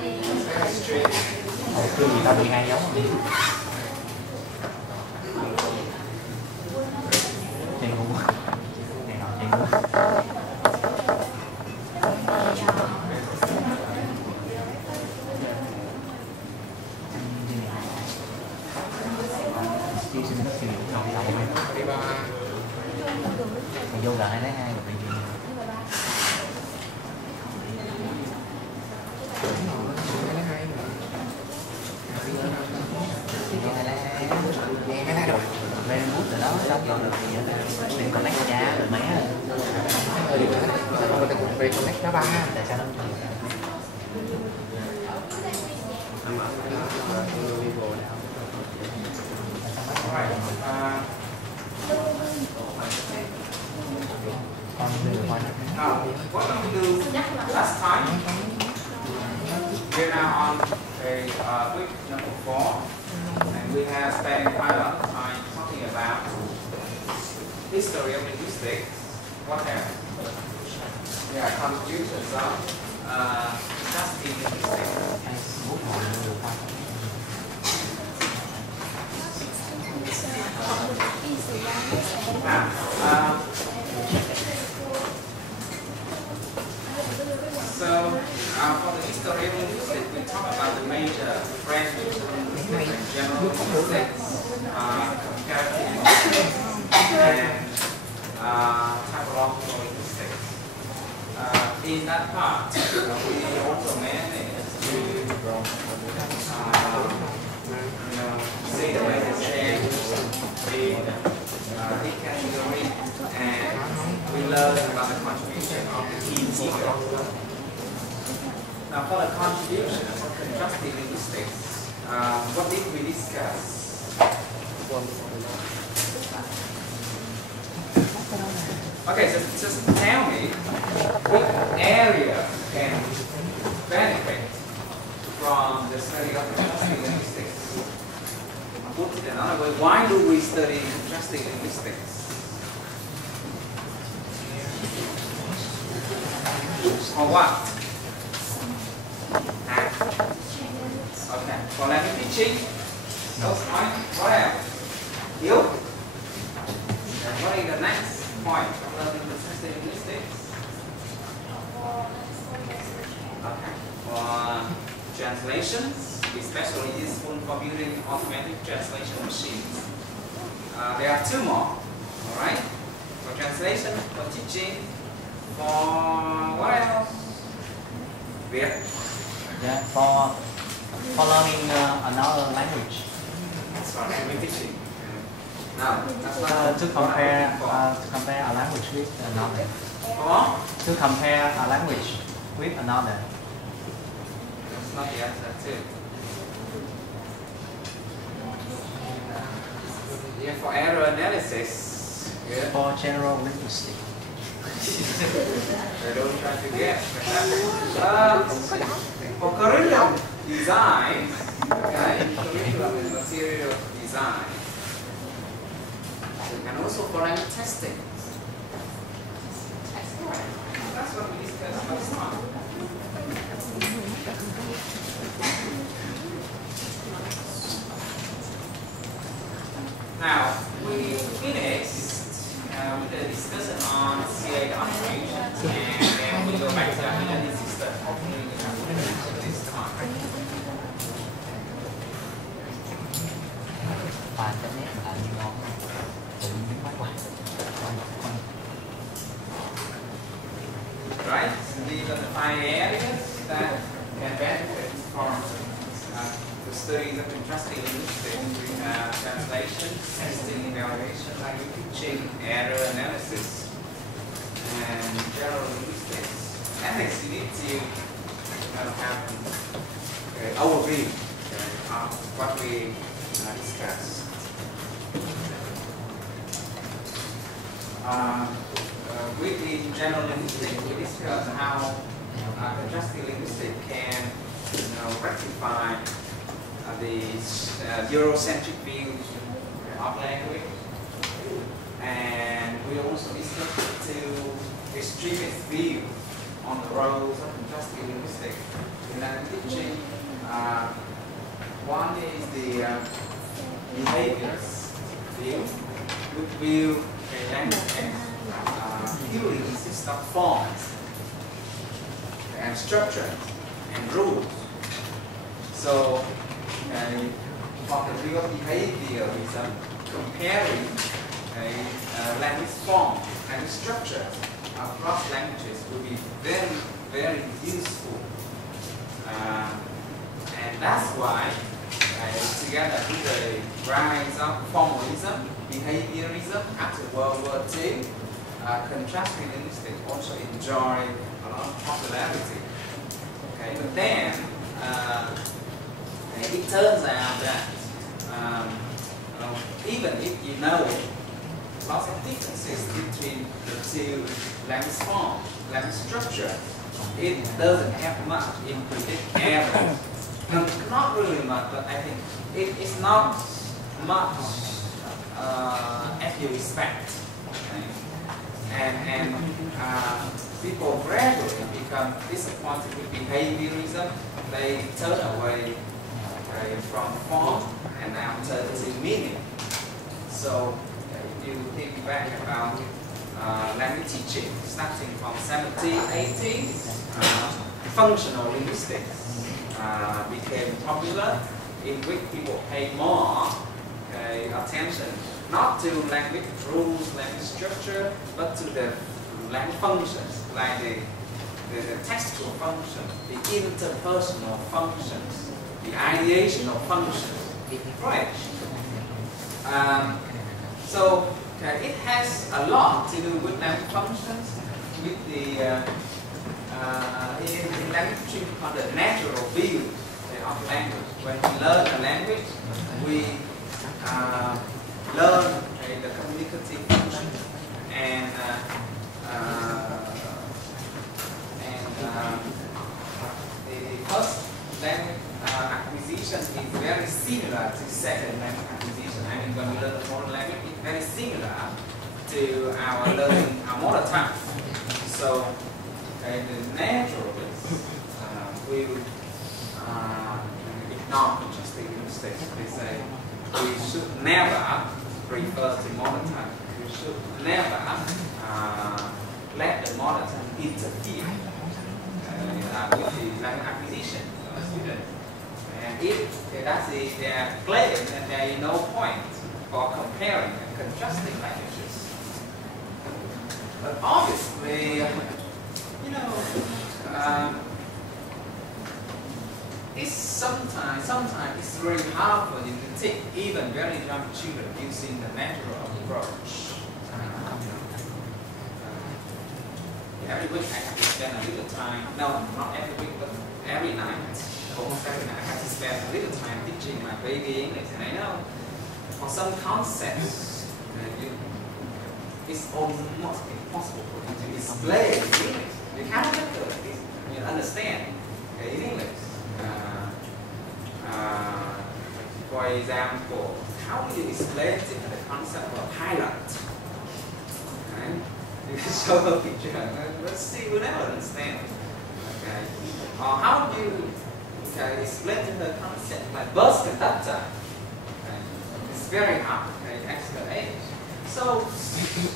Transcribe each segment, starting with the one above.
Cái gì ta bị hai dấu rồi. Trên ngu quá. Này nọ trên ngu quá. Chi sinh rất nhiều đầu đầu em. Mày vô gần hay lấy hai rồi bị gì? Lên bút rồi đó, sao dọn được gì vậy? Điện connect giá rồi mấy rồi. Điện connect nó ba. Tại sao nó what do we do last time? We're now on a week number 4, and we have spent quite a lot of time talking about history of linguistics. What else? Yeah, contributions of contrastive linguistics. For the history of linguistics, we talk about the major branches of linguistics, general linguistics, comparative linguistics, and typological linguistics. In that part, we also managed to see the way they change the category, and we learned about the contribution of the key figure. Now, for the contribution of contrastive linguistics, what did we discuss? Okay, so just tell me which area can benefit from the study of contrastive linguistics. I'll put it another way, why do we study contrastive linguistics? For what? Okay, for language teaching, that's fine. What else? You? And what is the next point of learning contrastive linguistics? Okay, for translations, especially this one for building automatic translation machines. There are 2 more, alright? For translation, for teaching, for what else? Where? Yeah, for learning another language. That's for language teaching. No, that's not To compare a language with another. For? To compare a language with another. That's not the answer too. Yeah, for error analysis. Good. For general linguistics. I don't try to guess. For curriculum design, okay, curriculum and material design, and also for language testing. That's what we discussed last time. Now, we finished with the discussion on CA contributions, and then we go back to our identity system. Hopefully, we have this time. Right? So these are the 5 areas that can benefit from the studies of contrastive linguistics. We have translation, testing, evaluation, language teaching, error analysis, and general linguistics. Ethics, you need to kind of have an overview of what we discussed. With the general linguistics, we discussed how contrastive linguistics can rectify the Eurocentric views of language, and we also discussed the extremist view on the roles of contrastive linguistics in language teaching. One is the behaviors field, which will language purely consist of forms and structure and rules. So, for the field of behaviorism, comparing language form, language structure across languages will be very, very useful. And that's why, together with the rise of formalism, behaviorism after World War II, contrastive linguistics also enjoy a lot of popularity. Okay, but then it turns out that even if you know lots of differences between the two language forms, language structure, it doesn't have much implicit errors. Not really much, but I think it is not much as you expect. And people gradually become disappointed with behaviorism. They turn away from form and now turn to meaning. So if you think back about language teaching, starting from 70s, 80s, functional linguistics became popular, in which people pay more attention not to language rules, language structure, but to the language functions, like the textual functions, the interpersonal functions, the ideational functions. Right. So it has a lot to do with language functions, with the in language we call the natural view of language. When we learn a language, we learn the communicative function and the first language acquisition is very similar to second language acquisition. I mean, when we learn a foreign language, it's very similar to our learning our mother tongue. So the naturalists will ignore contrastive linguistics. They say we should never refer to mother tongue. We should never let the mother tongue interfere with the language acquisition of students. And if that's their claim, then there is no point for comparing and contrasting languages. But obviously, you know, it's sometimes it's very hard for you to take even very young children using the natural approach. Every week I have to spend a little time, no, not every week, but every night, almost every night I have to spend a little time teaching my baby English. And I know for some concepts, it's almost impossible for you to explain in English. You cannot you understand in English. For example, how do you explain the concept of highlight? Okay? You can show a picture, but still will never understand. Okay? Or how do you explain to her concept like bus conductor? Okay? It's very hard to explain. So,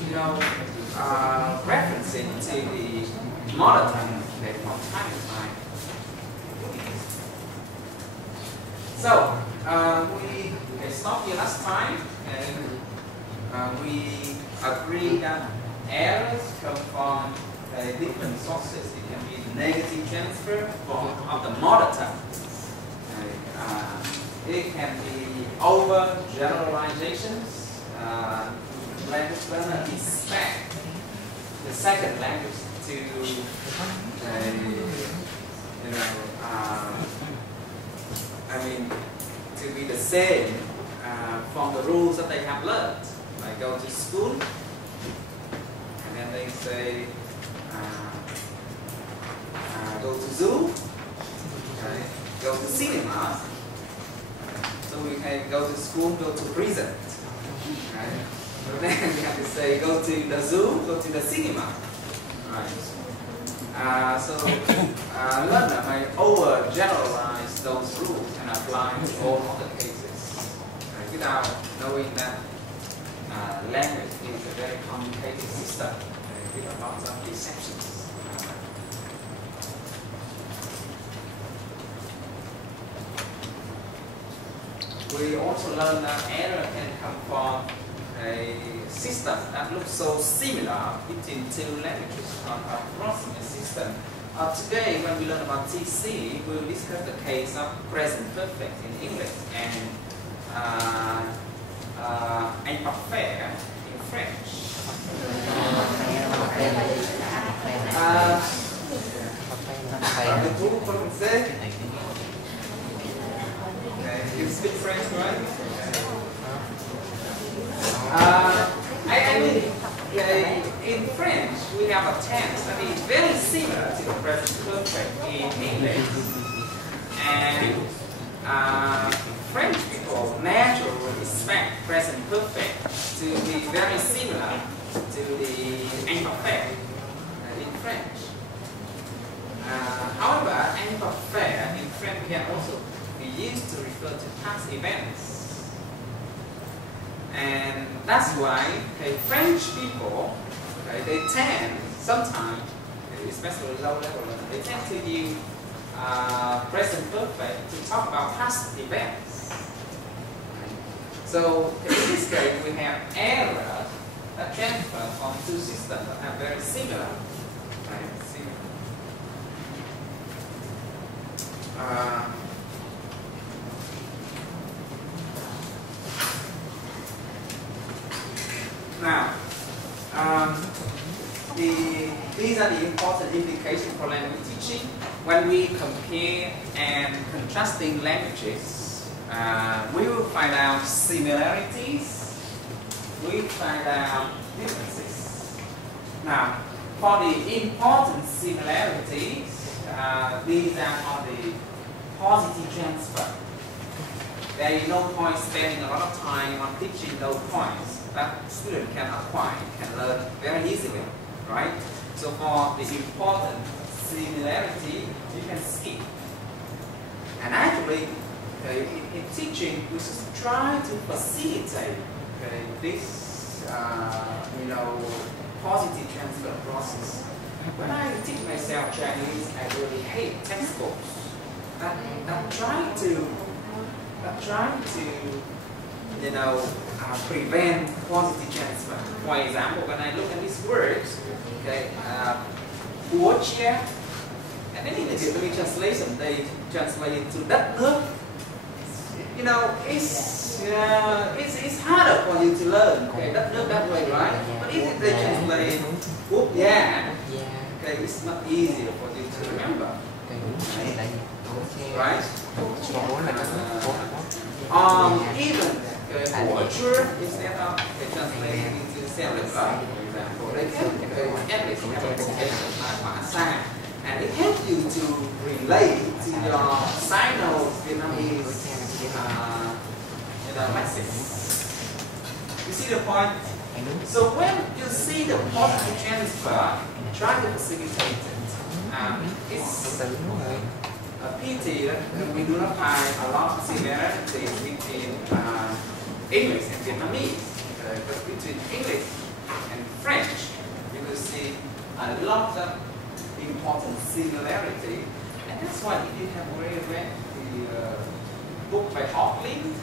you know, referencing to the mother tongue from time to time. So, we stopped here last time, and we agreed that errors come from different sources. It can be negative transfer of the mother tongue. It can be over generalizations. Language learner expect the second language to, to be the same from the rules that they have learned. Like go to school, and then they say go to zoo, go to cinema. So we can go to school, go to prison. But then we have to say go to the zoo, go to the cinema. Right. Learner may overgeneralize those rules and apply to all other cases without knowing that language is a very complicated system with a lot of exceptions. We also learn that error can come from a system that looks so similar between two languages called a proximate system. Today, when we learn about TC, we will discuss the case of present perfect in English and imparfait in French. You speak French, right? I mean, in French, we have a tense that is very similar to the present perfect in English. And French people naturally expect present perfect to be very similar to the imparfait in French. However, imparfait in French can also be used to refer to past events. And that's why French people, they tend sometimes, especially low level, they tend to use present perfect to talk about past events. So in this case, we have errors that transfer from two systems that are very similar. Now, these are the important implications for language teaching. When we compare and contrasting languages, we will find out similarities, we find out differences. Now, for the important similarities, these are the positive transfer. There is no point spending a lot of time on teaching those points that student can acquire, can learn very easily, right? So for the important similarity, you can skip. And actually, in teaching, we should try to facilitate this, positive transfer process. When I teach myself Chinese, I really hate textbooks that try to prevent positive transfer. For example, when I look at these words, chair, and then in the Vietnamese translation, they translate it to đất nước. It's harder for you to learn đất nước that way, right? But if they translate it's not easier for you to remember, right? Even culture instead of translating into self-love, for example, they can English have a vocation like and it helps you to relate to your Sino-Vietnamese message. You see the point? So when you see the positive transfer, try to facilitate it. It's a pity that we do not find a lot of similarities between English and Vietnamese. But between English and French, you will see a lot of important similarity. And that's why if you have already read the book by Hoffling,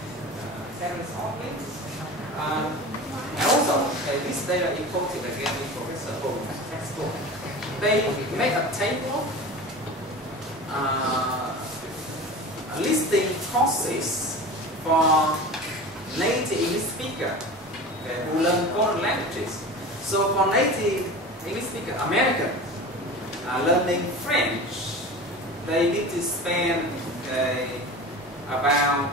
Terence Hoffling, and also this data is quoted again in Professor Ho's textbook. They make a table listing courses for native English speaker who learn foreign languages. So for native English speaker American learning French, they need to spend about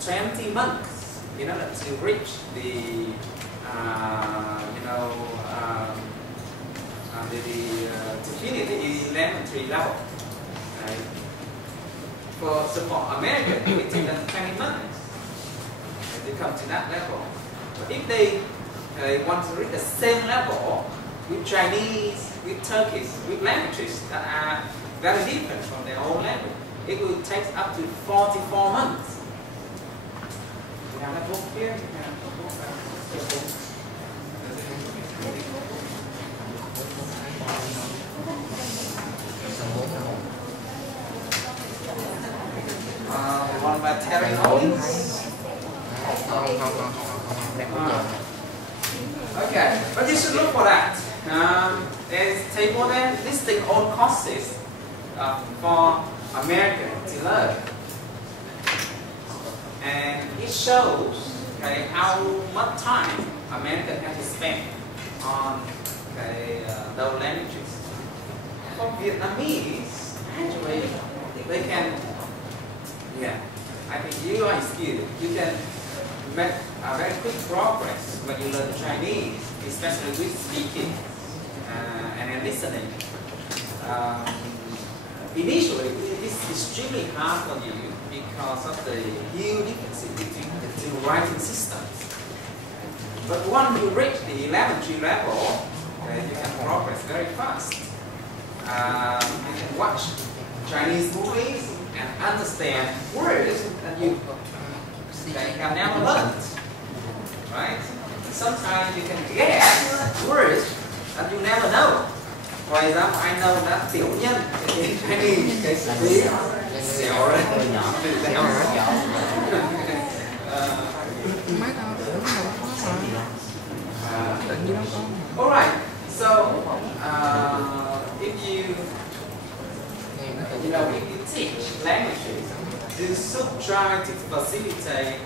20 months in order to reach the to finish the elementary level. Right? For American, it takes them 20 months to come to that level. But if they want to reach the same level with Chinese, with Turkish, with languages that are very different from their own language. It will take up to 44 months. You have a book here? You have a book. One by Terry Hollins. Okay, but you should look for that. There's a table there listing all courses for American to learn. And it shows how much time Americans have to spend on those languages. For Vietnamese, actually, they can, I think you are skilled. You can make a very quick progress when you learn Chinese, especially with speaking and listening. Initially, it is extremely hard for you because of the huge difference between the two writing systems. But once you reach the elementary level, you can progress very fast. You can watch Chinese movies and understand words that you have never learned. Right? Sometimes you can guess words that you never know. For example, I know that tiểu nhân in Chinese, cái tí xẻo đấy, nhỏ từ xẻo. All right. So if you teach languages, you should try to facilitate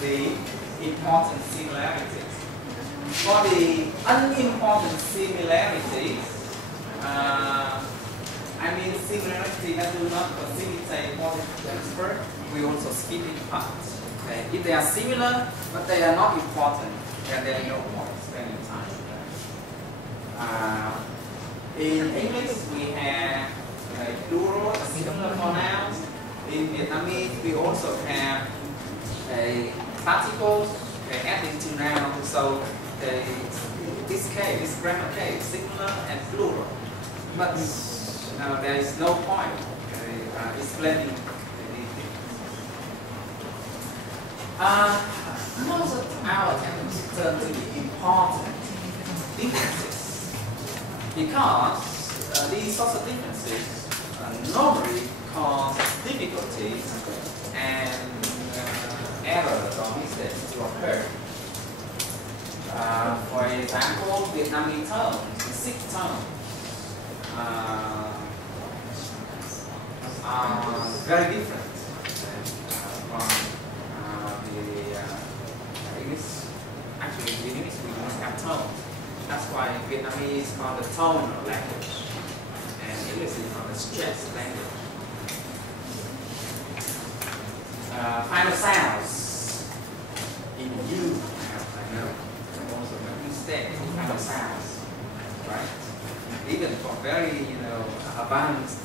the important similarities. For the unimportant similarities, similarities that do not facilitate positive transfer, we also skip it part. Okay? If they are similar, but they are not important, then there is no point spending time. In English, we have plural, singular pronouns. In Vietnamese, we also have particles added to nouns. So this case, this grammar case, singular and plural. But there is no point explaining these things. Most of our attention turn to the important differences because these sorts of differences normally cause difficulties and errors or mistakes to occur. For example, Vietnamese tones, the 6 tones, are very different from the English. Actually, in English we don't have tones. That's why Vietnamese is called the tonal language, and English is called the stressed language. Final sounds in you, I know, also make mistakes in final sounds, right? Even for very, advanced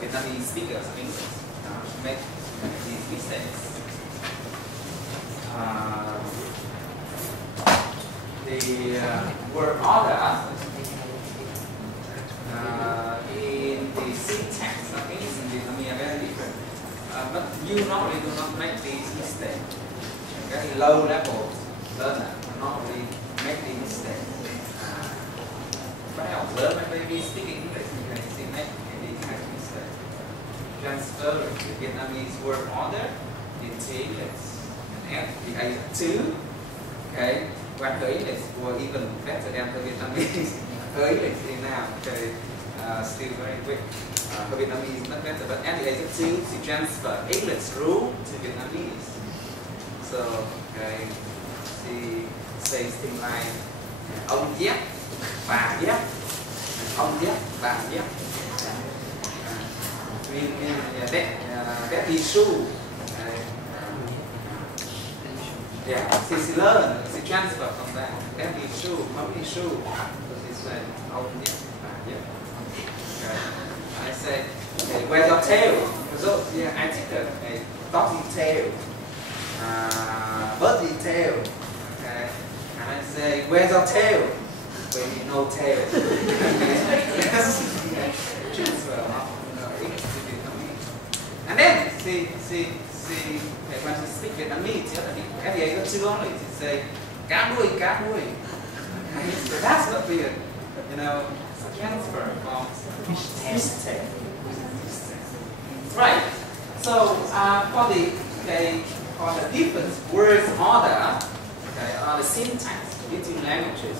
Vietnamese speakers of English make these mistakes. The word order in the syntax of English and Vietnamese are very different. But you normally do not make these mistakes. Very low level learner normally make these mistakes. But I observe when they speak English, you can still make these kind of mistakes. Transfer the Vietnamese word order into English and add the A to, okay? When her English was even better than her Vietnamese. Her English is now still very quick. Her Vietnamese is not better, but at the age of 2, she transferred English rule to Vietnamese. So, she says things like ông dép, bà dép, ông dép, bà dép. That is shoe. She learned, she transferred from that. That is shoe, mom is shoe. So she said, ông dép, bà dép. I say, okay, where's your tail? So, I took a doggy tail, birdie tail. Okay, and I say, where's your tail? with no tail. Transfer of English to Vietnamese. And then when you speak Vietnamese, every day có chưa only to say cá đuôi. That's not weird, a transfer from fish tail. Right. So for the different words order, or the syntax between languages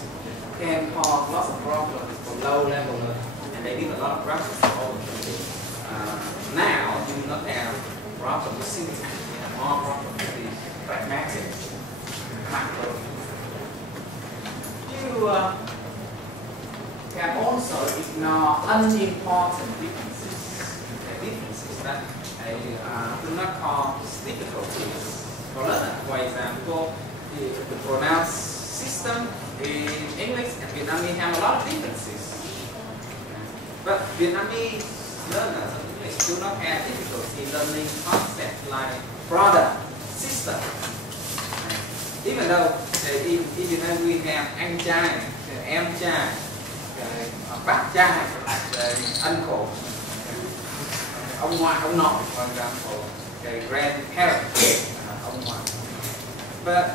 can cause lots of problems for low level learners, and they did a lot of practice over now you do not have problem with syntax, you have more problem with the pragmatic macro. You can also ignore unimportant differences that do not cause difficulties for learners. For example, the pronoun system in English and Vietnamese have a lot of differences. But Vietnamese learners of English do not have difficulty learning concepts like brother, sister. Even though we have anh trai, em trai, bác trai, uncle, ông ngoại, ông nội, for example, grandparent, ông ngoại. But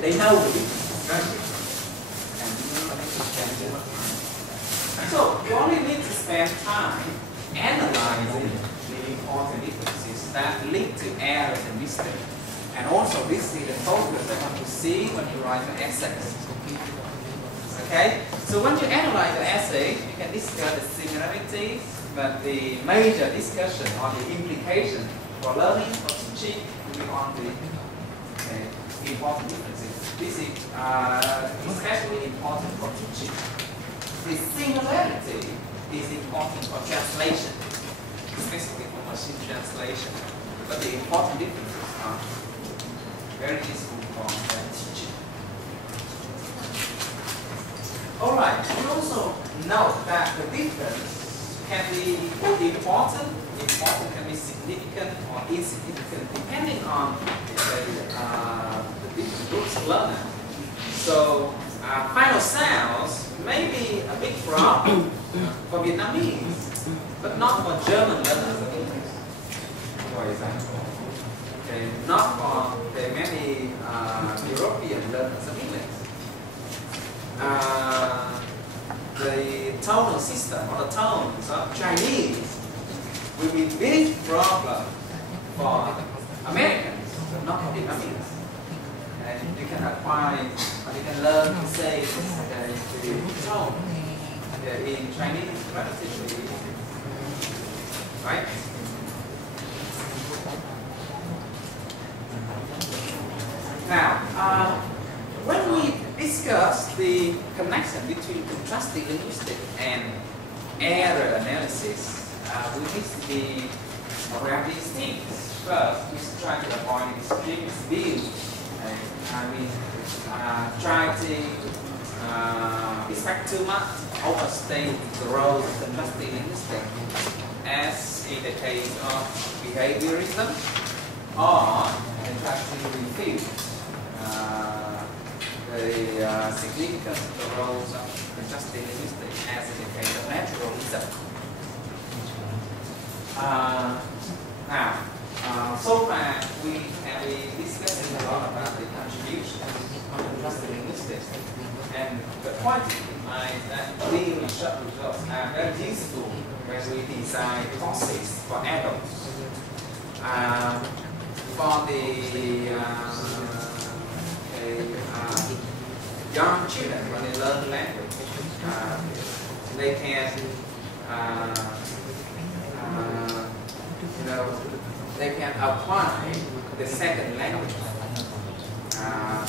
they know the difference. So you only need to spend time analyzing the important differences that lead to errors and mistakes. And also this is the focus I want to see when you write an essay. Okay? So when you analyze the essay, you can discuss the similarities, but the major discussion on the implication for learning, for teaching, will be on the important differences. This is especially important for teaching. The similarity is important for translation, especially for machine translation. But the important differences are very useful for teaching. Alright, we also note that the difference can be important can be significant or insignificant depending on the different groups of learners. So final sounds may be a big problem for Vietnamese, but not for German learners of English, for example. Okay, not for the many European learners of English. The tonal system or the tones of Chinese will be a big problem for Americans, but not for Vietnamese. And you can acquire, or you can learn to say the tone in Chinese relatively easy. Right? Now, when we discuss the connection between contrastive linguistics and error analysis, we need to be aware of these things. First, we should try to avoid extremist views. Try to expect too much, overstate the role of contrastive linguistics, as in the case of behaviorism, or try to refute the significance of the roles of contrastive linguistics, as in the case of naturalism. So far we have been discussing a lot about the contribution of contrastive linguistics, and the point in mind is that real research results are very useful when we design courses for adults. For the young children, when they learn language, they can they can apply the second language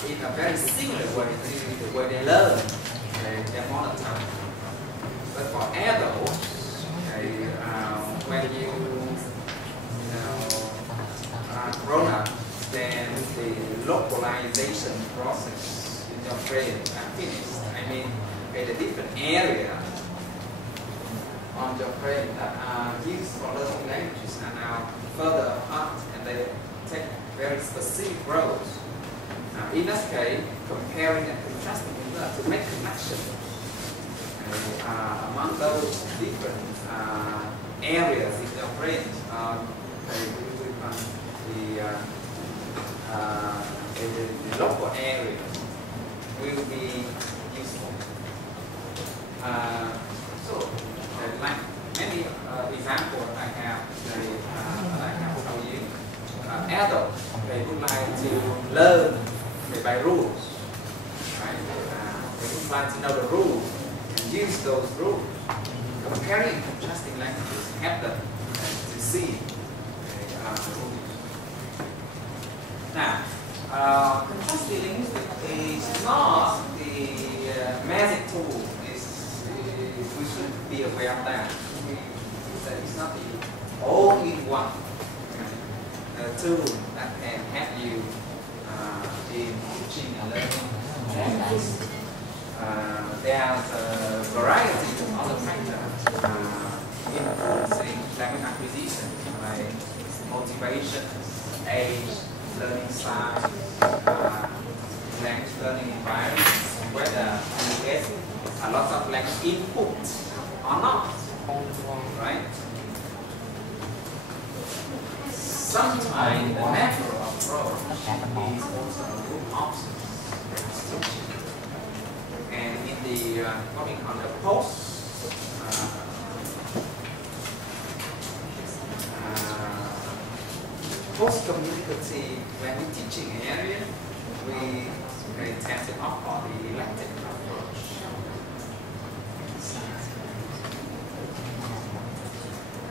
in a very similar way to the way they learn their mother tongue. But for adults, when you grown up, then the localization process in your brain are finished. I mean, the different areas on your brain that are used for learning languages are now further apart, and they take very specific roles. In this case, comparing and contrasting to make connections among those different areas in the brain. The local area will be useful. Like many examples I have told you, adults they would like to learn by rules, right? They would like to know the rules and use those rules. Comparing and contrasting languages help them to see the rules. Now, contrastive linguistics is not the magic tool. We should be aware of that. It's not the all-in-one tool that can help you in teaching and learning language. There's a variety of other factors influencing language acquisition, like motivation, age, learning style, language learning environment, whether you get a lot of language input or not, right? Sometimes the natural approach is also a good option. And in the what we call the post-communicative language teaching area, we tend to offer the elective approach.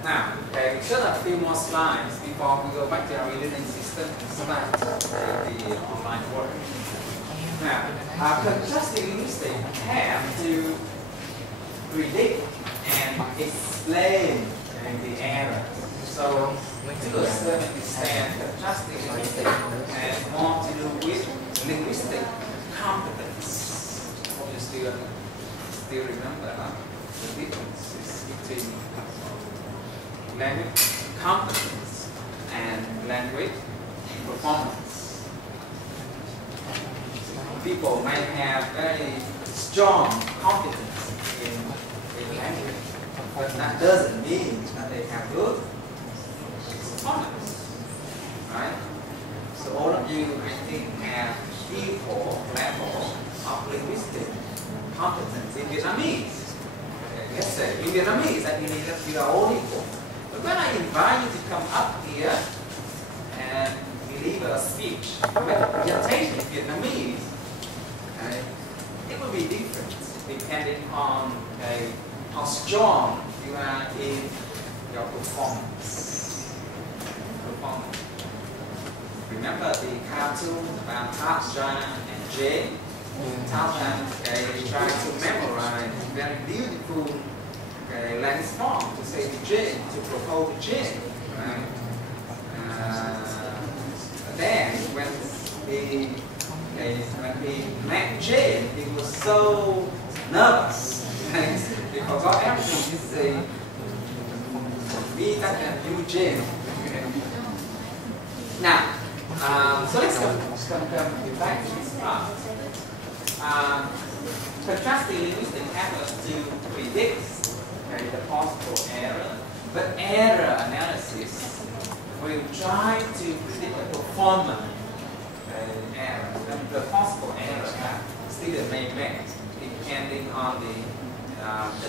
Now, we should have a few more slides before we go back to our learning system and start the online work. Now, contrastive linguistics have to predict and explain the error. So, to a certain extent, contrastive linguistics has more to do with linguistic competence. Hope you still remember the differences between language competence and language performance. People might have very strong competence in language, but that doesn't mean that they have good performance, right? So all of you, I think, have equal level of linguistic competence in Vietnamese. Let's say in Vietnamese, I mean we are all equal. But when I invite you to come up here and deliver a speech, presentation in Vietnamese, it will be different depending on how strong you are in your performance. Remember the cartoon about Tarzan and Jane? Tarzan tried to memorize very beautiful language form to say to Jane, to propose to Jane. Right? Then when he met Jane, he was so nervous. He forgot everything. He said, "Me that and you, Jane." Now, so let's come back to this part. Contrastive linguistics help us to predict the possible error, but error analysis will try to predict the performance error, the possible error that students may make depending on the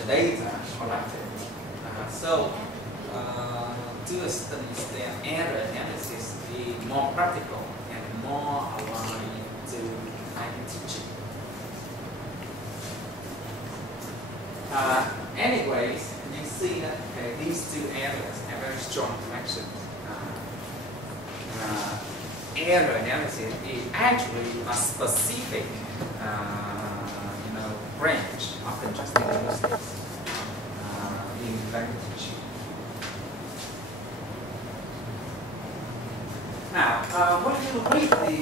data collected. So, to a certain extent, error analysis is more practical and more aligned to language teaching. Anyways, you see that these two areas have very strong connections. Error analysis is actually a specific, branch of contrastive linguistics in language teaching. Now, when you read the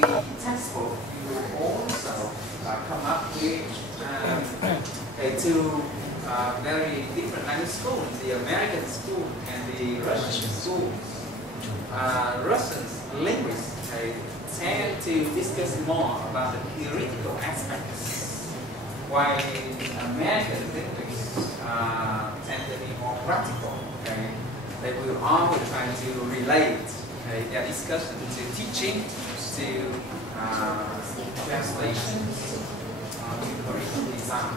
textbook, you will also come up with two very different language schools, the American school and the Russian school. Russian linguists tend to discuss more about the theoretical aspects while American linguists tend to be more practical. Okay? They will always try to relate their discussion to teaching, to translations, to curriculum design.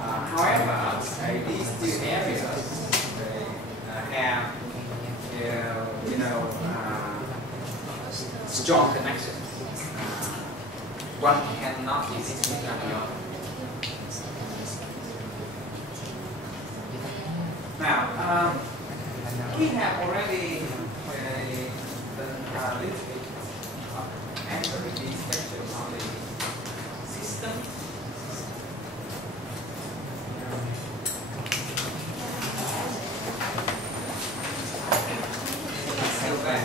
However, these two areas have strong connections. One cannot exist without the other. Now, we have already done a little bit of answering these questions on the system. So that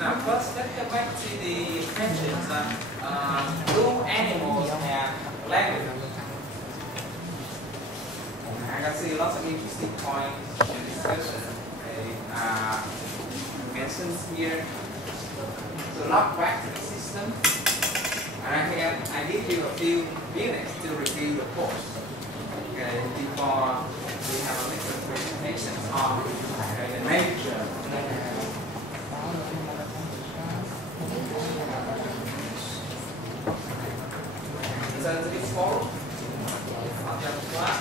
now, first, let's go back to the questions. Do animals have language? I can see lots of interesting points in discussion. Mentioned here, so log practice system. And I give you a few minutes to review the course. Okay, before we have a little presentation on the nature. So it's a bit small. I'll just class.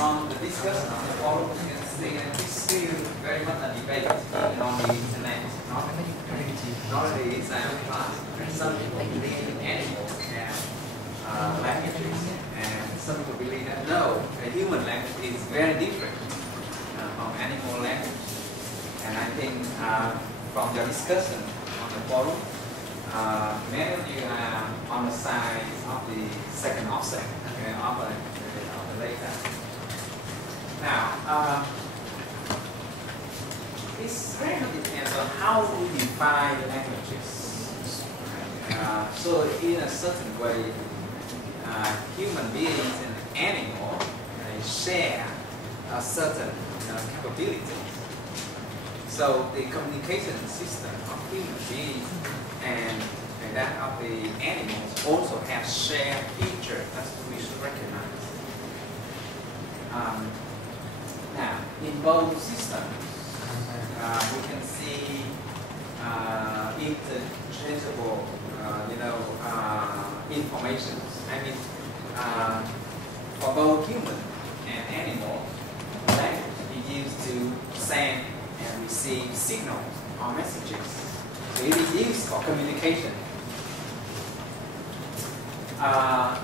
from the discussion on the forum, you can see that it's still very much a debate on the internet. Not only exam class, some people believe animals have languages, and some people believe that no, the human language is very different from animal language. And I think from the discussion on the forum, many of you are on the side of the second offset of the data. Now, it's very much depends on how we define languages. So in a certain way, human beings and animals share a certain capabilities. So the communication system of human beings and that of the animals also have shared features that we should recognize. Now, in both systems, we can see interchangeable, information. I mean, for both human and animal, language is used to send and receive signals or messages. So it is used for communication.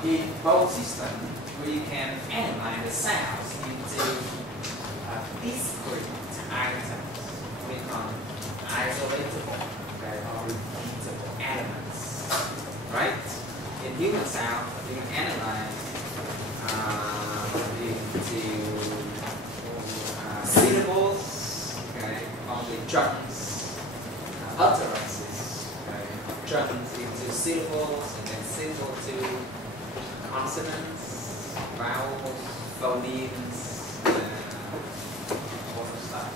In both systems, we can analyze the sounds into discrete items. We call isolatable or repeatable elements. Right? In human sound, we can analyze into syllables, on the chunks, utterances, chunks into syllables, and then syllables to consonants, vowels, phonemes, all the stuff.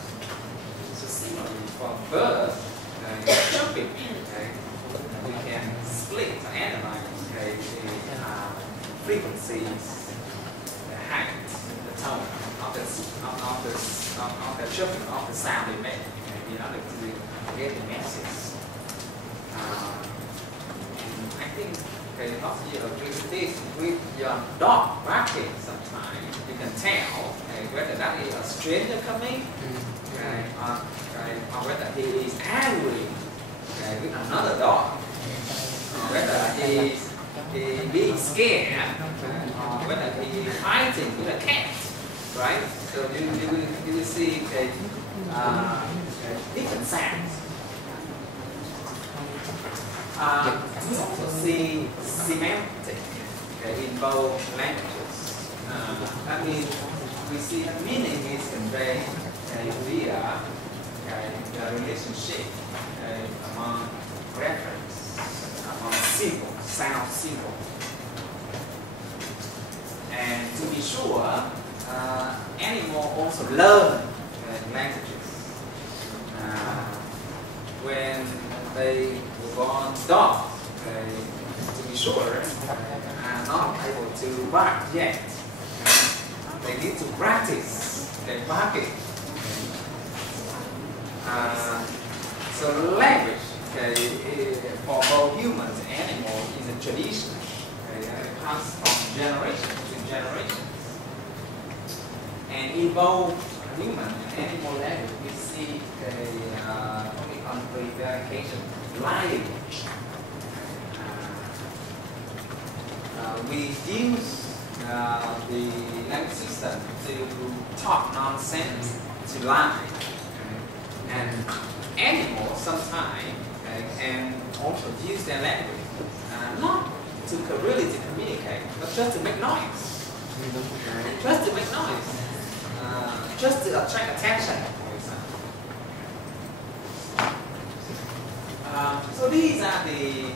So similarly for birds, jumping, we can split or analyze the frequencies, the height, the tone of the jumping of the sound they make, in order to get the message. I think lots of you agree with this. With your dog barking sometimes, you can tell whether that is a stranger coming, or whether he is angry with another dog, or whether he is being scared, or whether he is fighting with a cat, right? So you will see different sounds. We also see semantic in both languages. That means we see that meaning is conveyed via the relationship among reference, among symbols, sound symbols. And to be sure, animals also learn languages. When they were born dogs, to be sure, are not able to bark yet. They need to practice barking. So language for both humans and animals is a tradition. It comes from generation to generation. And in both human and animal language, we see on prevarication language. We use the language system to talk nonsense, to lie. And animals sometimes can also use their language not to really to communicate, but just to make noise. Just to make noise. Just to attract attention, for example. So these are the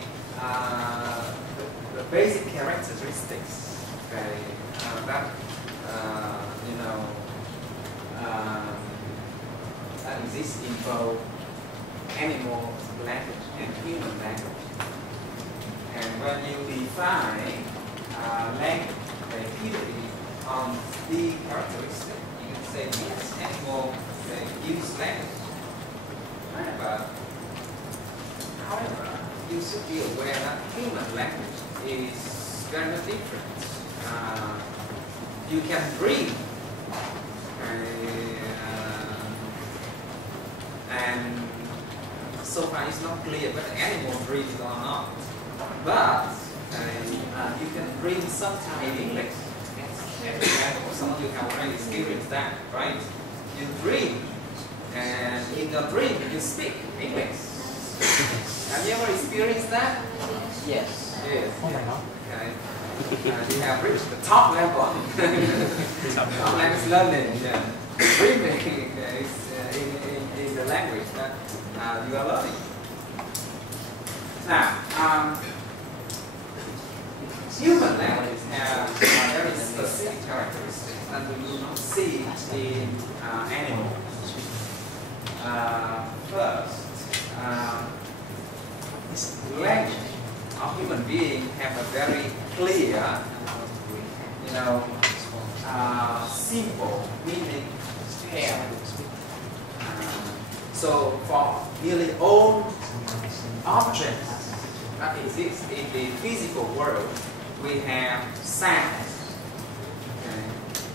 basic characteristics that that exist in both animal language and human language. And when you define language purely on the characteristic, you can say yes, animal use language. However, you should be aware that human language is very different. You can bring and so far it's not clear whether animal breathes or not. But you can breathe sometime in English. As example, some of you have already experienced that, right? You dream, and in your dream you speak English. Have you ever experienced that? Yes. Yes. Oh my God. Okay. You have reached the top level. Top language learning. Yeah. Dreaming is in the language that you are learning. Now, human language have very specific characteristics that we do not see in animals. First, language of human beings have a very clear, simple meaning pair. So for nearly all objects that exist in the physical world, we have sounds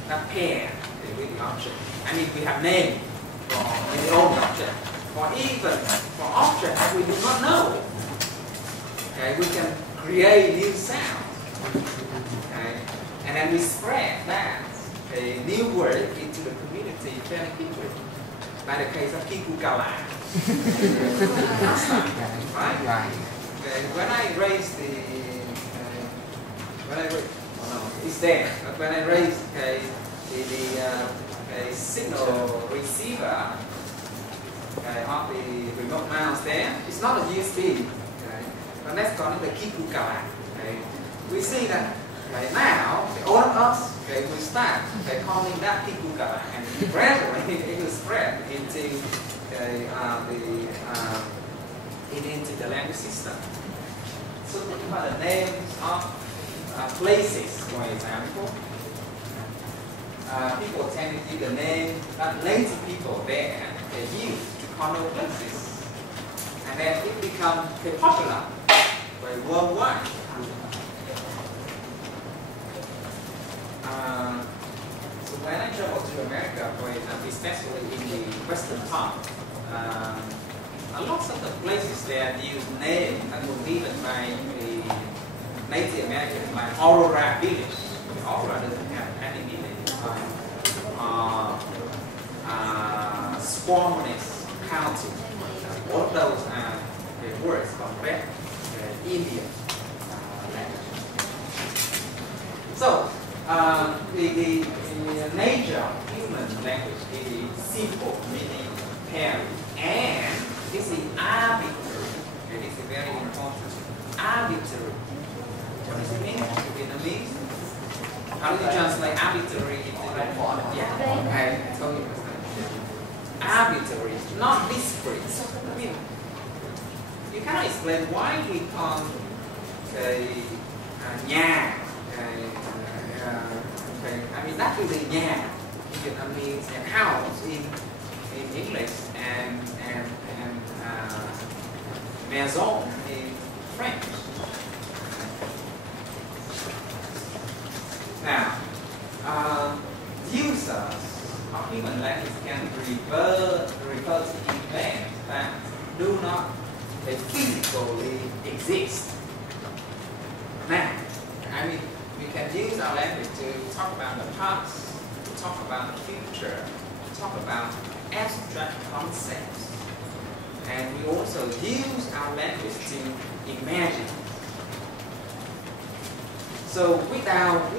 that pair with the object. I mean, we have names for the old object. For even for objects that we do not know, we can create new sounds. And then we spread that new word into the community fairly quickly. Like the case of Kikukala. Right? When I raise it's there. But when I raise the signal receiver of the remote mouse there, it's not a USB. But let's call it the Kikukala. We see that now, all of us, we start calling that Kikukala, and gradually it will spread into the language system. So think about the names of places, for example. People tend to give the name that lazy people there they use to call those places, and then it becomes popular worldwide. So when I travel to America, for example, especially in the western part, a lot of the places there use names that were given by the Native Americans, like Aurora Village. Aurora doesn't have any meaning. Squamish County. All of those are the words from that Indian language. So the nature of human language is simple, meaning pairing, and this is arbitrary. It is very important. Arbitrary. What does it mean in Vietnamese? How do you translate arbitrary into the yeah, okay, I told you. Arbitrary, not discrete. I mean, you cannot explain why we call nhà. I mean, that is a nhà in Vietnamese and house in English and maison in French. Now, users of human language can refer to events that do not physically exist. Now, I mean, we can use our language to talk about the past, to talk about the future, to talk about abstract concepts. And we also use our language to imagine. So without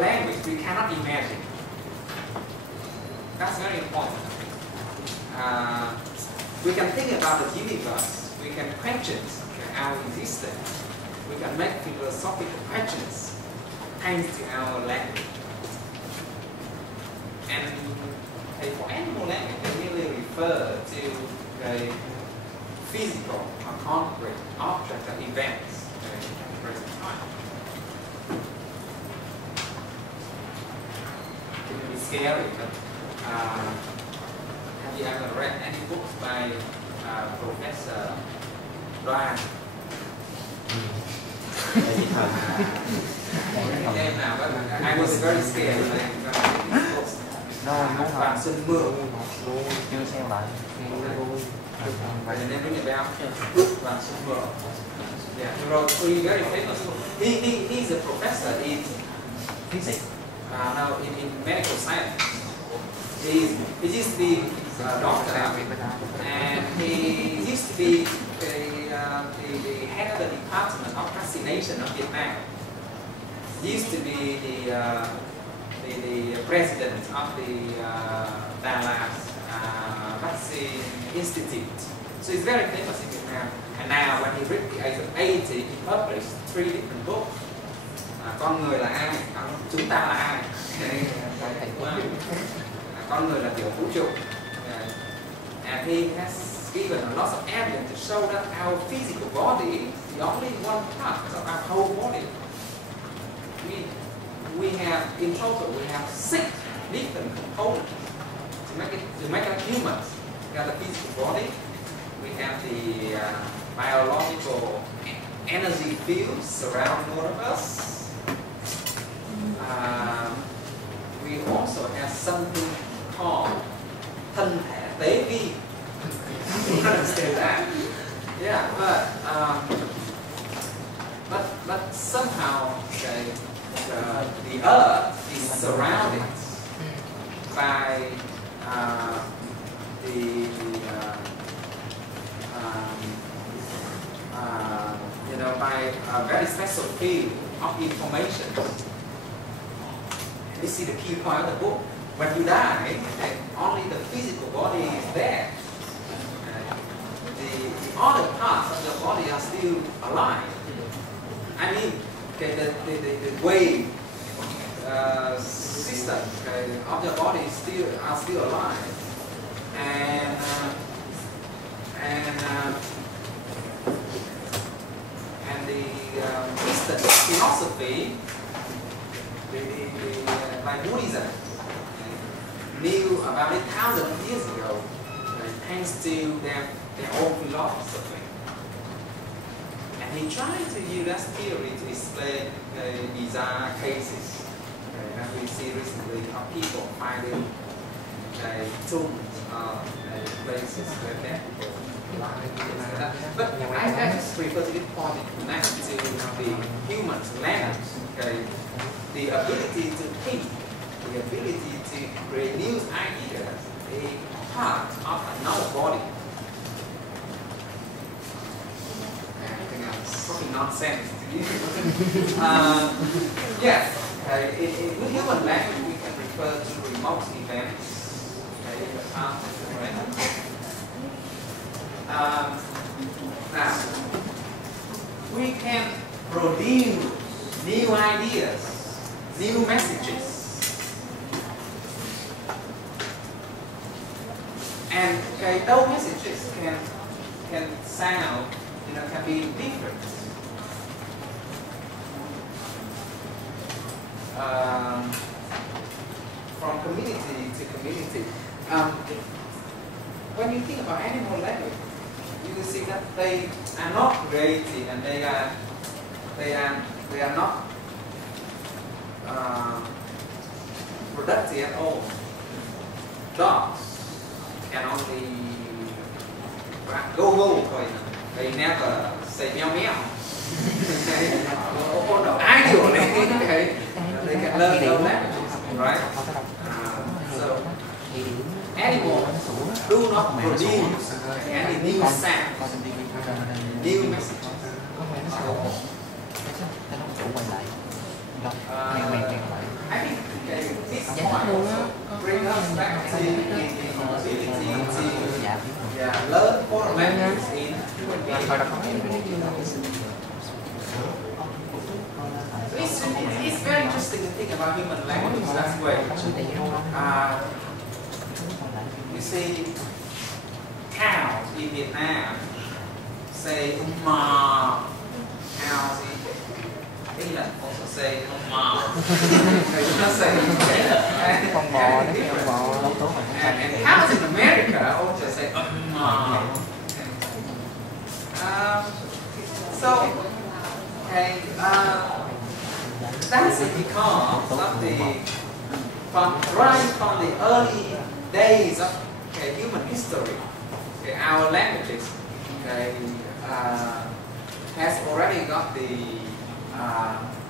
language, we cannot imagine. That's very important. We can think about the universe. We can question our existence. We can make philosophical questions thanks to our language. And for animal language, they really refer to a physical or concrete object or events at the present time. It can be scary, but have you ever read any books by Professor Đoàn? I was very scared when I read these books. Vạn Xuân Mưa. Chưa xem lại. Vậy nên em biết about Vạn Xuân Mưa. Yeah, he wrote three very famous books. He's a professor in Physics. No, in medical science. He used to be a doctor, and he used to be the head of the department of vaccination of Vietnam. He used to be the president of the Đà Lạt Vaccine Institute. So he's very famous in Vietnam. And now, when he reached the age of 80, he published 3 different books. Con người là ai? Chúng ta là ai? Con người là tiểu vũ trụ. And he has given a lot of evidence to show that our physical body is the only one part of our whole body. We have, in total, we have 6 different components to make us humans. We have the physical body. We have the biological energy fields surrounding all of us. We also have something called thân thể tế vi. You understand that? Yeah, but somehow the Earth is surrounded by by a very special field of information. This is the key point of the book. When you die, only the physical body is there. The other parts of the body are still alive. I mean, the wave system of the body are still alive, and the Eastern philosophy, like Buddhism, knew about it thousands of years ago, thanks to their own philosophy. And he tried to use that theory to explain bizarre cases that we see recently of people finding tombs of places where dead people lie. But I just refer to this point in connection to the human's language. The ability to think, the ability to create new ideas, a part of another body. Probably nonsense to you. Yes, in human language we can refer to remote events in the past and present. Now, we can produce new ideas, new messages, and those messages can sound, can be different. From community to community. When you think about animal language, you will see that they are not creative and they are not productive at all. Dogs can only go, they never say meow meow. Ideally, they can learn those languages, right? So animals do not produce any new sounds, new messages. I think this point also brings us back to the ability to learn foreign languages in human beings. It's very interesting to think about human language that way. You see, cows in Vietnam say ma. Cows in England also say ma. And cows in America also say ma. That's because of the right from the early days of human history, our languages has already got the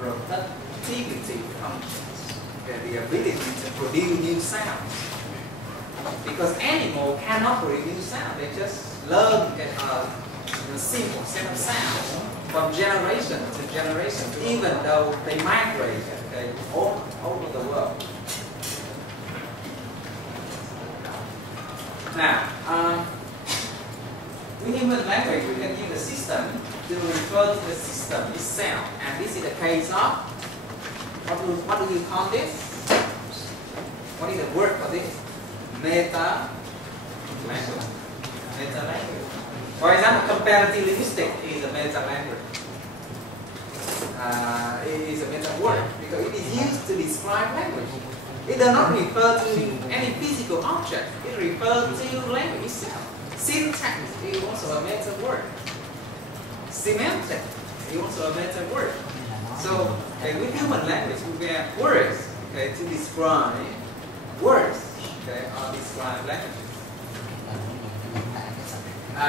productivity functions, the ability to produce new sounds. Because animals cannot produce new sound, they just learn a simple set of sounds from generation to generation, even though they migrate all over the world. Now, with human language, we can use the system to refer to the system itself, and this is the case of what do you call this? What is the word for this? Meta language. Meta language. For example, comparative linguistics is a meta language. It is a meta word because it is used to describe language. It does not refer to any physical object. It refers to language itself. Syntax is also a meta word. Semantics is also a meta word. So with human language, we have words to describe words or describe languages.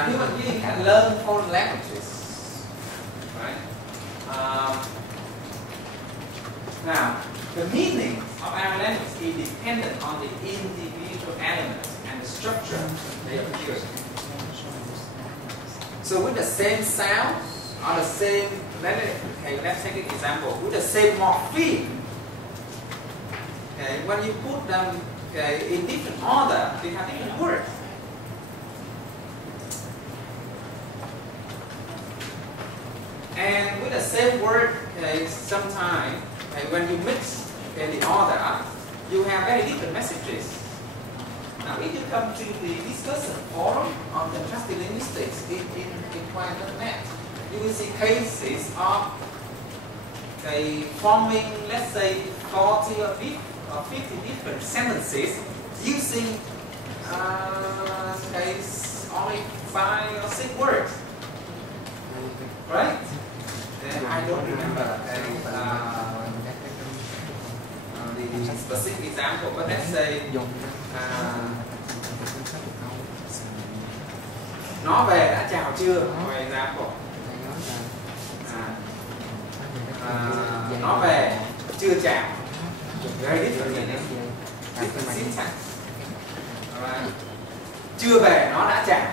Human beings can learn foreign languages, right? Now, the meaning of our language is dependent on the individual elements and the structure they appear. So with the same sounds or the same, let's take an example, with the same morpheme, when you put them in different order, they have different words. And with the same word, sometimes when you mix the order, you have very different messages. Now, if you come to the discussion forum on contrastive linguistics in Quiet.net, you will see cases of forming, let's say, 40 or 50 different sentences using only 5 or 6 words, right? I don't remember the specific example, but let's say nó về đã chào chưa, for example. Nó về chưa chào, very different meaning, different syntax. Alright. Chưa về nó đã chào.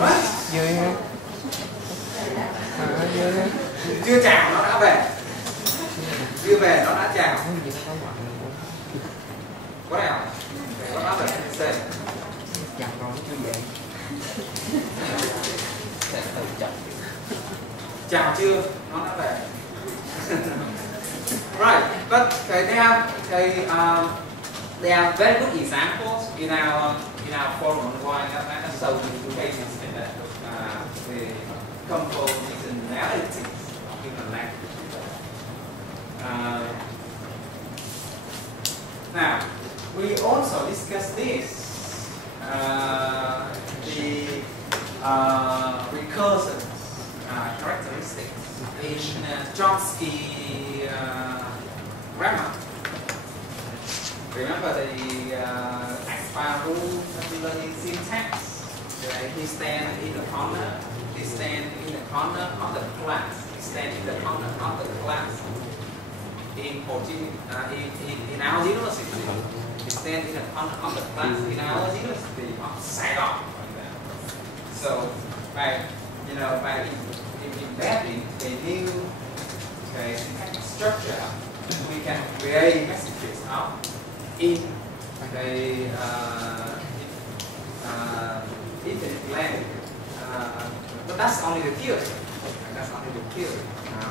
Right? Chưa chào nó đã về. Chưa về nó đã chào. What else? What other can you say? Chào rồi chưa về. Chào chưa nó đã về. Right, but they are very good examples in our forum on why that so many cases in the compositionality of human language. Now, we also discussed this, the recursive characteristics in Chomsky grammar. Remember the expire rule, particularly syntax. He stands in the corner. He stands in the corner of the class. He stands in the corner of the class. In our university, he stands in the corner of the class in our university of Saigon. So by embedding a new syntactic structure, we can create messages in infinite language. But that's only the theory. That's only the theory.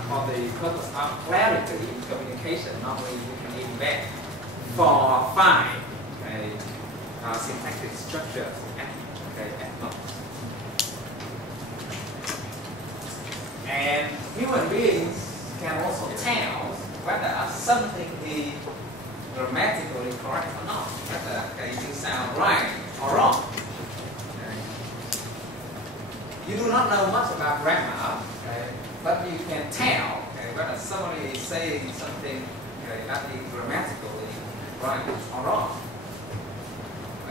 For the purpose of clarity in communication, normally we can embed 4 or 5 syntactic structures at most. And human beings can also tell whether something is grammatically correct or not, whether you sound right or wrong. You do not know much about grammar, but you can tell whether somebody is saying something that is grammatical right or wrong.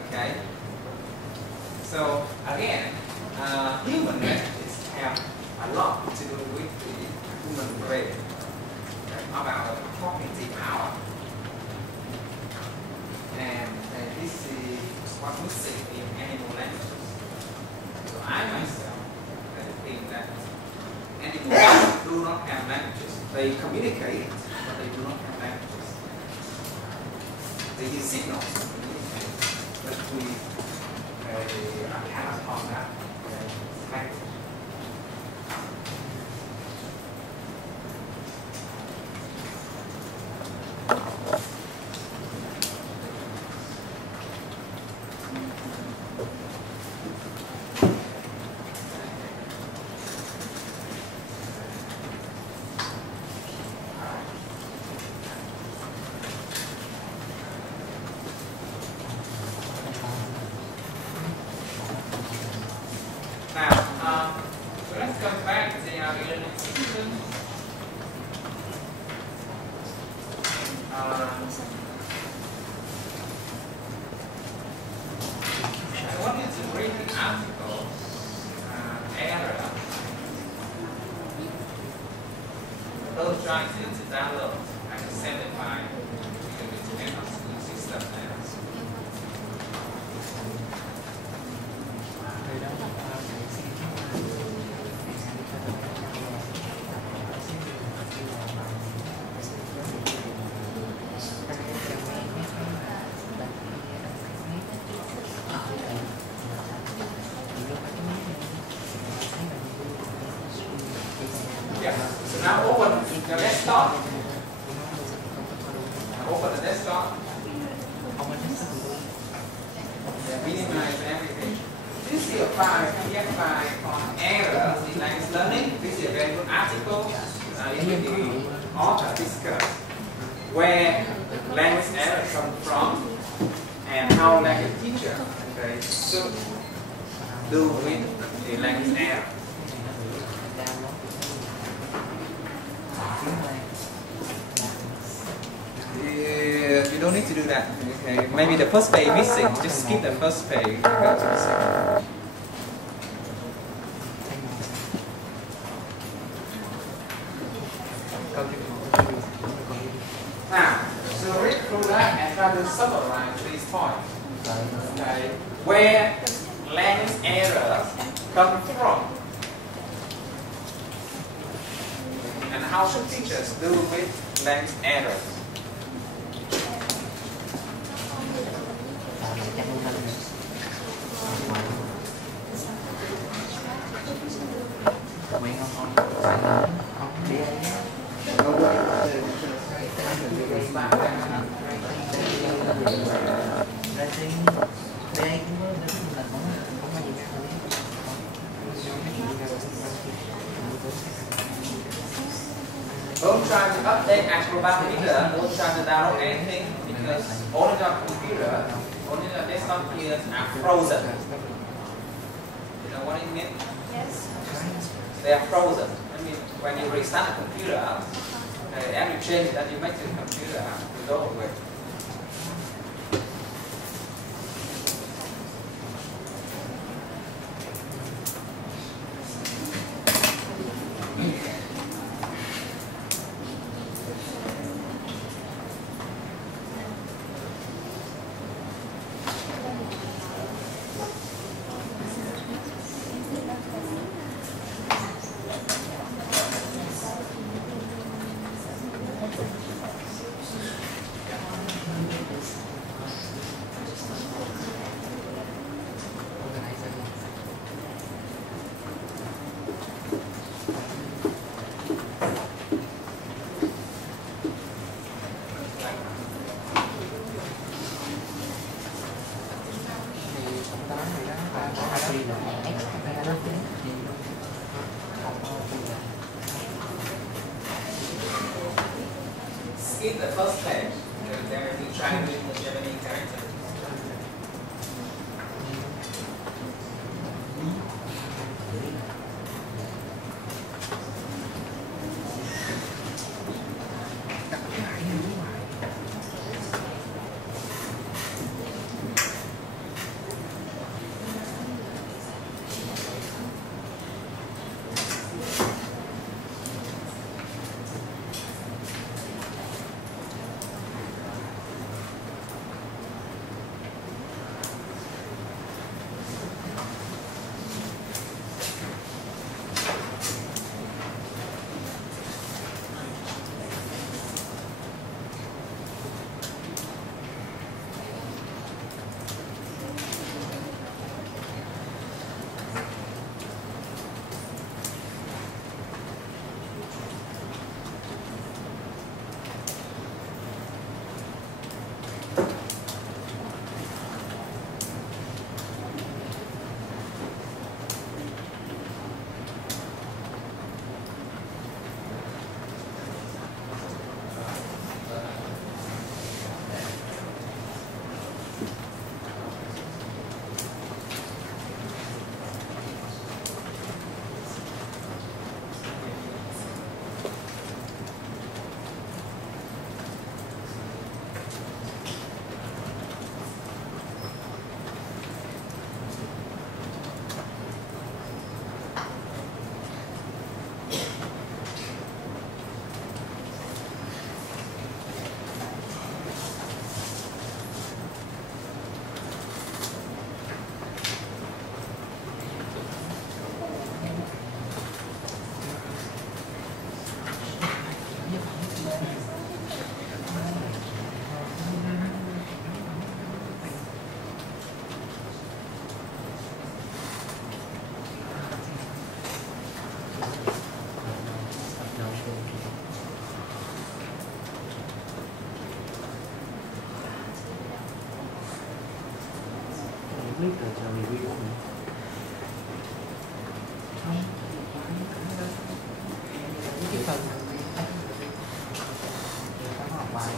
Okay. So again, human languages have a lot to do with the human brain, okay, about cognitive power, and this is what we see in animal languages. So I myself think that animals do not have languages. They communicate, but they do not have languages. They use signals to communicate, but we cannot call that language. Now, so let's come back to the learning system. I want you to read the article, error. Don't try to download. I can send it by the system now. So now open your desktop. Now open the desktop. Minimize everything. This is a file, PDF file on errors in language learning. This is a very good article in the author discuss where language errors come from and how language teacher should do with the language error. You don't need to do that. Okay, maybe the first page missing. Just skip the first page and go to the second. Now, so read through that and try to summarize these points. Okay, where language errors come from, and how should teachers deal with language errors? Don't try to update Acrobat Reader, don't try to download anything because all of your computer, all of your desktop computers are frozen. You know what I mean? Yes. They are frozen. I mean, when you restart the computer, every change that you make to the computer will go away. Skip the first page. There will be trying to read the Japanese character. Chữ phân có học bài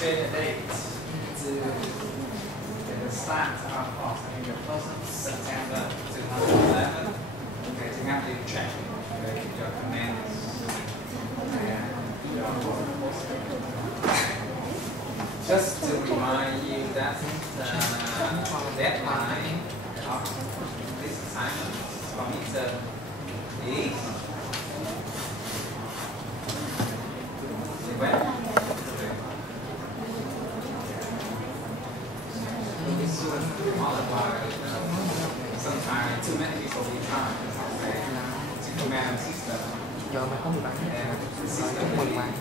change the date to the start of our course in the 1st of September 2011. Okay, to have you check your comments and your just to remind you that the deadline of this assignment for midterm is when? Sometimes too many people will try to command system. Giờ mà có 17 rồi chúc mừng bạn.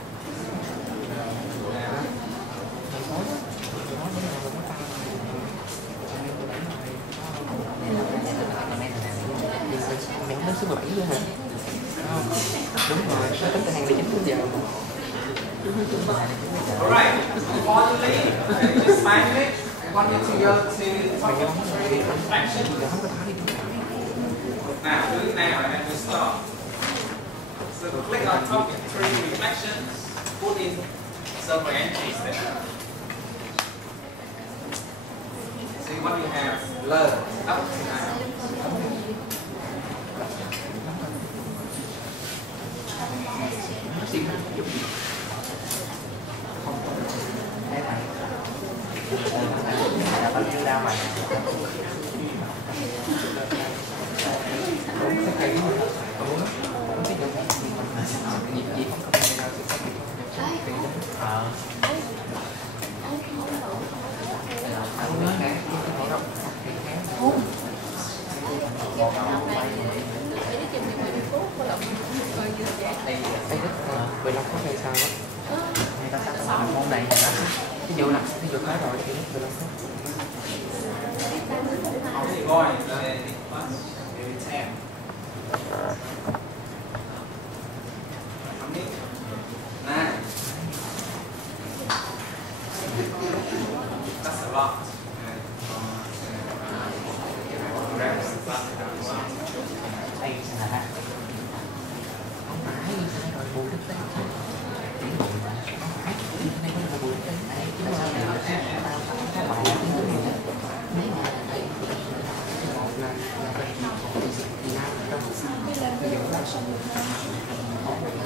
Mình đến số 17 luôn hả? Đúng rồi, nó tính từ hàng 19 đến giờ. Alright, before you leave, just 5 minutes. I want you to go to topic 3, reflection. Now, do it now and then we start. So click on topic 3, reflections, put in several entries there. See what you have learned up to now. Ra mà môn này ví dụ nói rồi thì Going plus maybe 10. How many? 9. That's a lot. đây là hát không phải sai rồi bù đức tính chỉ bù mà không phải đây không là bù đức tính đây chứ sao này tao có bài tiếng tiếng gì đó mấy mà đây một là thì nam trong ví dụ là xong đó coi đi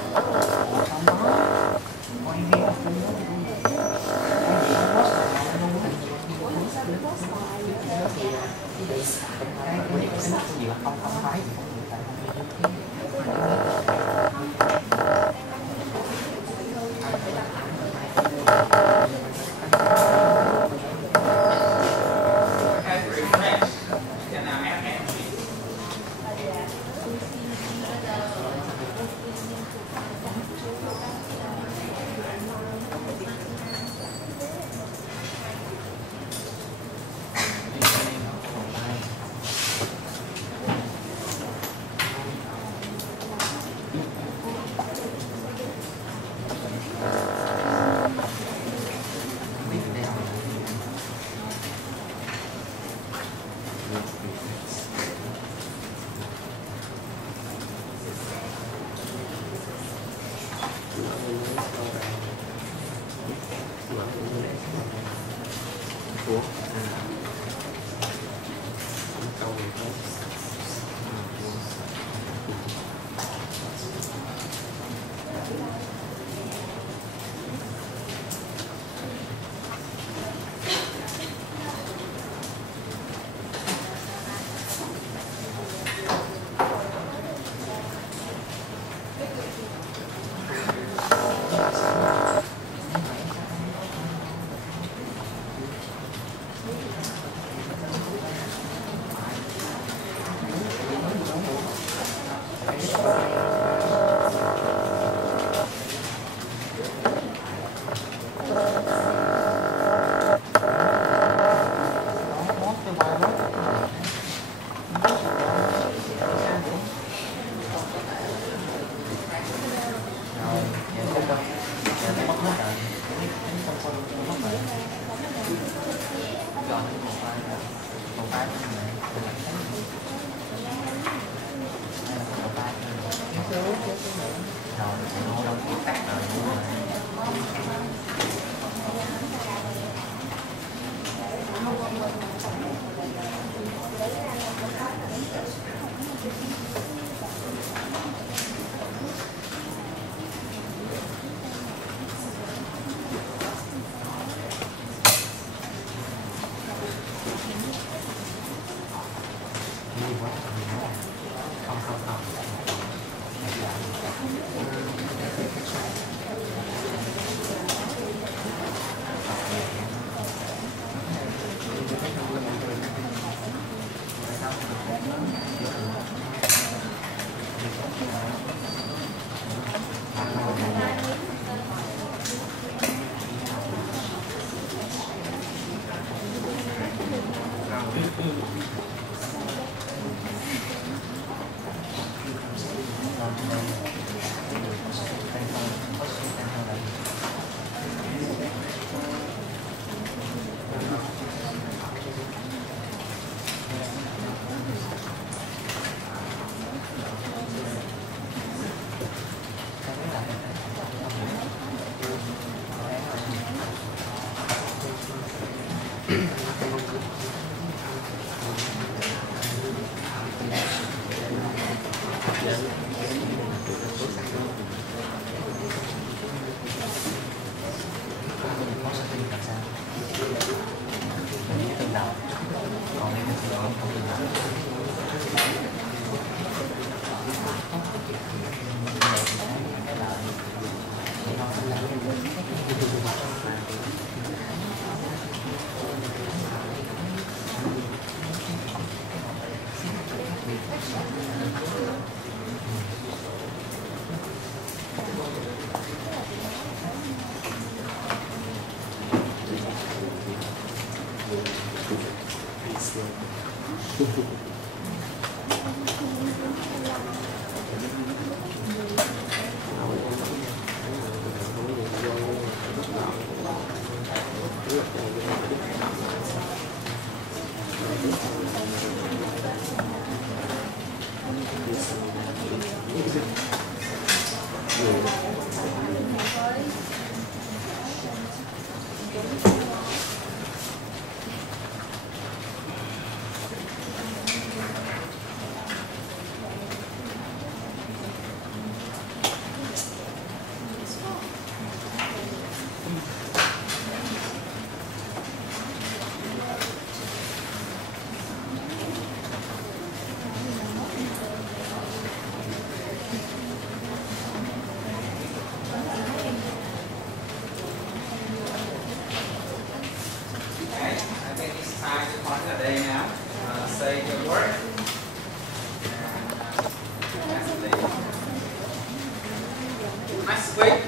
không phải Next week,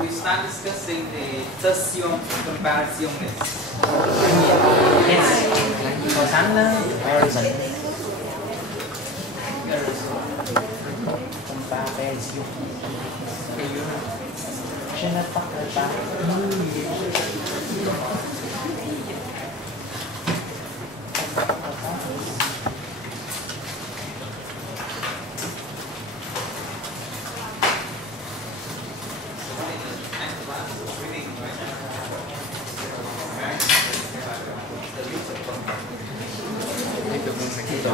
we start discussing the tertium comparationis. Yes. So sánh đó, comparison. Comparison. Trên nó tắt rồi ta. Tiếp tục mình sẽ tiếp tục